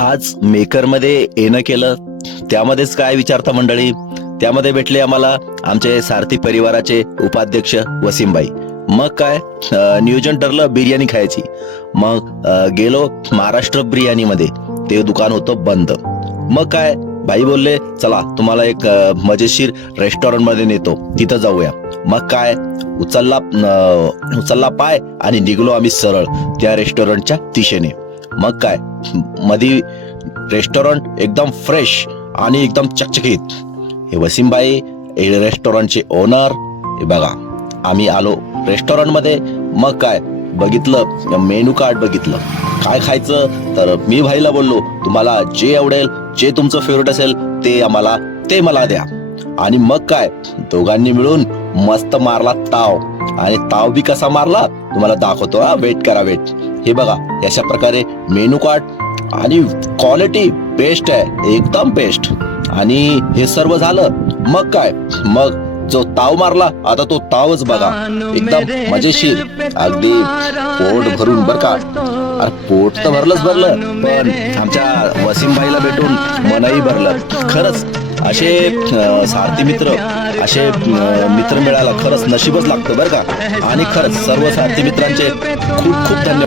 आज मेकरमध्ये येणं केलं. त्यामध्येच काय विचारता मंडळी? त्यामध्ये भेटले आम्हाला आमचे सारथी परिवाराचे उपाध्यक्ष वसीमबाई. मग काय? नियोजन ठरलं बिर्याणी खायची. मग गेलो महाराष्ट्र बिर्याणीमध्ये. ते दुकान होतं बंद. मग काय? भाई बोलले चला तुम्हाला एक मजेशीर रेस्टॉरंटमध्ये नेतो. तिथं जाऊया. मग काय? उचलला उचलला पाय आणि निघलो आम्ही सरळ त्या रेस्टॉरंटच्या दिशेने. मग काय? मधी रेस्टॉरंट एकदम फ्रेश आणि एकदम चकचकीत. हे वसीमबाई हे रेस्टॉरंटचे ओनर हे बघा. आम्ही आलो रेस्टॉरंटमध्ये मग काय? बघितलं मेनू कार्ड बघितलं. काय खायचं? तर मी भाईला बोललो तुम्हाला जे आवडेल जे तुमचं फेवरेट असेल ते आम्हाला ते मला द्या. आणि मग काय? दोघांनी मिळून मस्त मारला ताव. आणि ताव बी कसा मारला तुम्हाला दाखवतो हा. वेट करा वेट हे बघा अशा प्रकारे मेनू कार्ड आणि क्वालिटी बेस्ट आहे एकदम बेस्ट आणि हे सर्व झालं मग काय? मग जो ताव मारला आता तो तावच बघा. एकदम मजेशीर. अगदी पोट भरून बर का. अरे पोट तर भरलंच भरलं. पण आमच्या वसीमबाईला भेटून मनही भरलं. खरंच. असे सारथी मित्र असे मित्र मिळायला खरंच नशीबच लागतं बरं का. आणि खरंच सर्व सारथी मित्रांचे खूप खूप धन्यवाद.